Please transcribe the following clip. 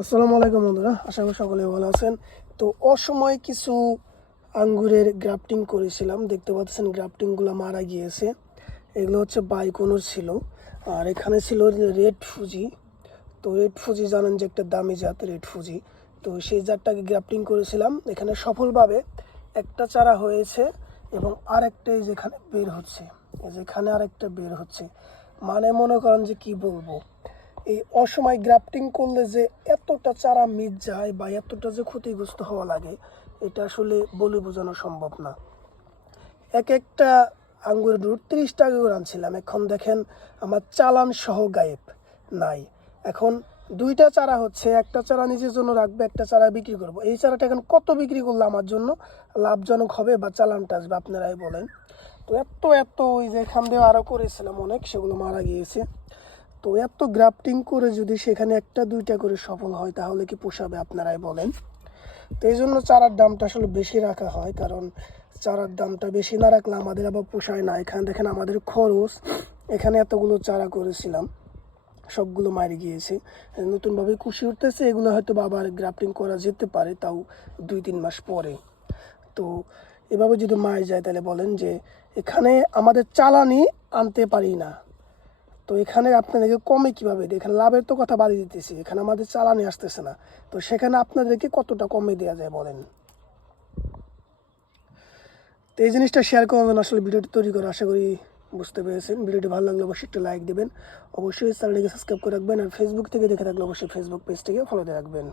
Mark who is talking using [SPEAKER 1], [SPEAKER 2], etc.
[SPEAKER 1] আসসালামু আলাইকুম বন্ধুরা, আশা করি সকলে ভালো আছেন। তো অসময়ে কিছু আঙ্গুরের গ্রাফটিং করেছিলাম, দেখতে পাচ্ছেন গ্রাফটিংগুলো মারা গিয়েছে। এগুলো হচ্ছে বাইকোনোর ছিল, আর এখানে ছিল রেড ফুজি। তো রেড ফুজি জানেন যে একটা দামি জাত রেড ফুজি। তো সেই জাতটাকে গ্রাফটিং করেছিলাম, এখানে সফলভাবে একটা চারা হয়েছে এবং আরেকটা যেখানে বের হচ্ছে যেখানে আরেকটা বের হচ্ছে। মানে মনে করেন যে কি বলব, এই অসময় গ্রাফটিং করলে যে এতটা চারা মিট যায় বা এতটা যে ক্ষতিগ্রস্ত হওয়া লাগে, এটা আসলে বলে বোঝানো সম্ভব না। এক একটা আঙ্গুর রুট তিরিশ টাকা করে আনছিলাম। এখন দেখেন আমার চালান সহ গায়েব, নাই। এখন দুইটা চারা হচ্ছে, একটা চারা নিজের জন্য রাখবে, একটা চারা বিক্রি করব। এই চারাটা এখন কত বিক্রি করলে আমার জন্য লাভজনক হবে বা চালানটা আসবে, আপনারাই বলেন। তো এত এত ওই যে এখান দিয়ে আরও করেছিলাম অনেক, সেগুলো মারা গিয়েছে। তো এত গ্রাফটিং করে যদি সেখানে একটা, দুইটা করে সফল হয়, তাহলে কি পোষাবে আপনারাই বলেন? তো এই জন্য চারার দামটা আসলে বেশি রাখা হয়, কারণ চারার দামটা বেশি না রাখলে আমাদের আবার পোষায় না। এখানে দেখেন আমাদের খরচ, এখানে এতগুলো চারা করেছিলাম, সবগুলো মারি গিয়েছে। নতুনভাবে কুশি উঠতেছে, এগুলো হয়তো আবার গ্রাফটিং করা যেতে পারে, তাও দুই, তিন মাস পরে। তো এভাবে যদি মায় যায়, তাহলে বলেন যে এখানে আমাদের চালানি আনতে পারি না। তো এখানে আপনাদেরকে কমে কীভাবে এখানে লাভের তো কথা বাড়িয়ে দিতেছি। এখানে আমাদের চালানি আসতেছে না। তো সেখানে আপনাদেরকে কতটা কমে দেওয়া যায় বলেন? তো এই জিনিসটা শেয়ার করবেন আসলে ভিডিওটি তৈরি করে, আশা করি বুঝতে পেরেছেন। ভিডিওটি ভালো লাগলে অবশ্যই একটা লাইক দেবেন। অবশ্যই চ্যানেলটিকে সাবস্ক্রাইব করে রাখবেন। আর ফেসবুক থেকে দেখে রাখলে অবশ্যই ফেসবুক পেজটিকে ফলো দিয়ে রাখবেন।